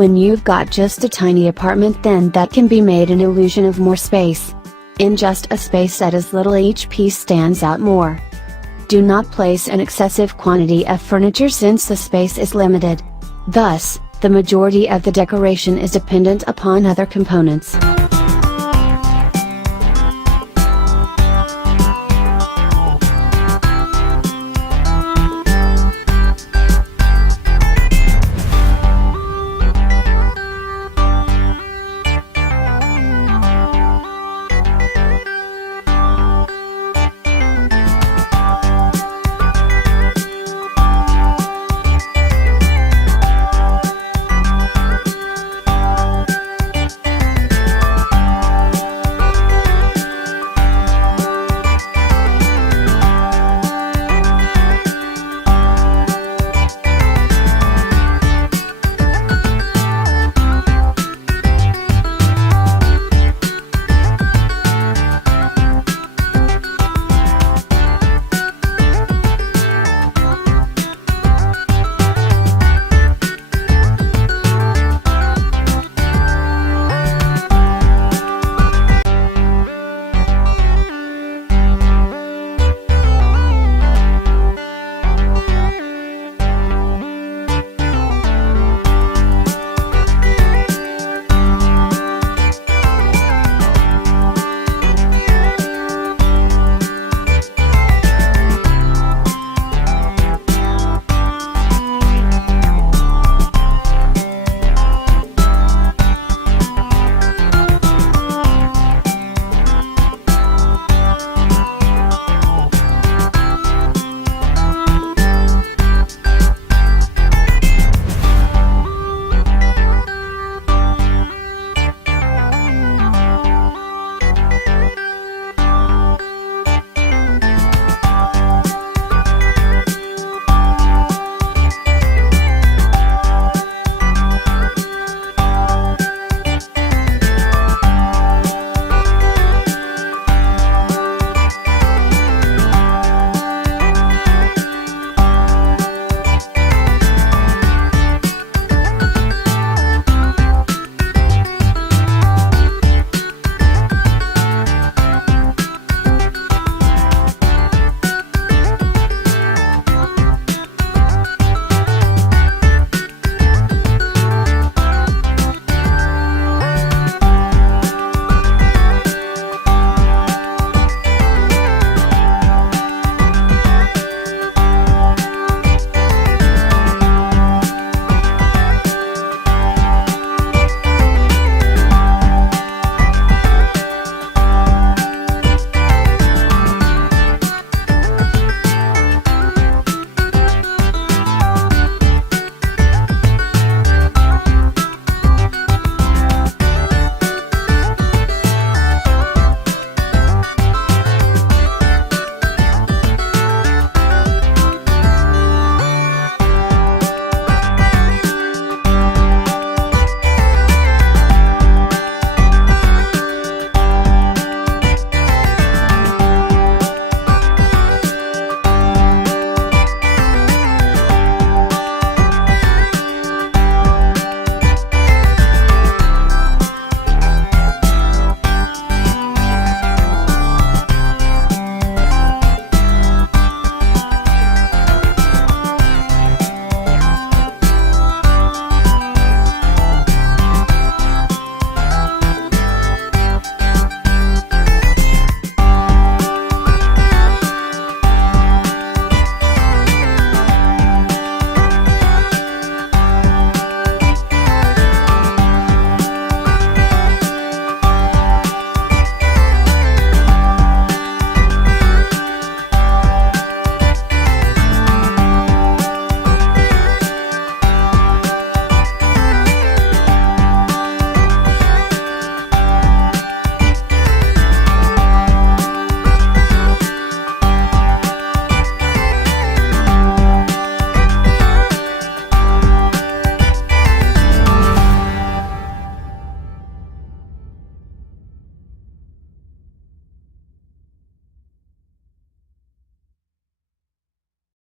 When you've got just a tiny apartment, then that can be made an illusion of more space. In just a space that is little, each piece stands out more. Do not place an excessive quantity of furniture since the space is limited. Thus, the majority of the decoration is dependent upon other components.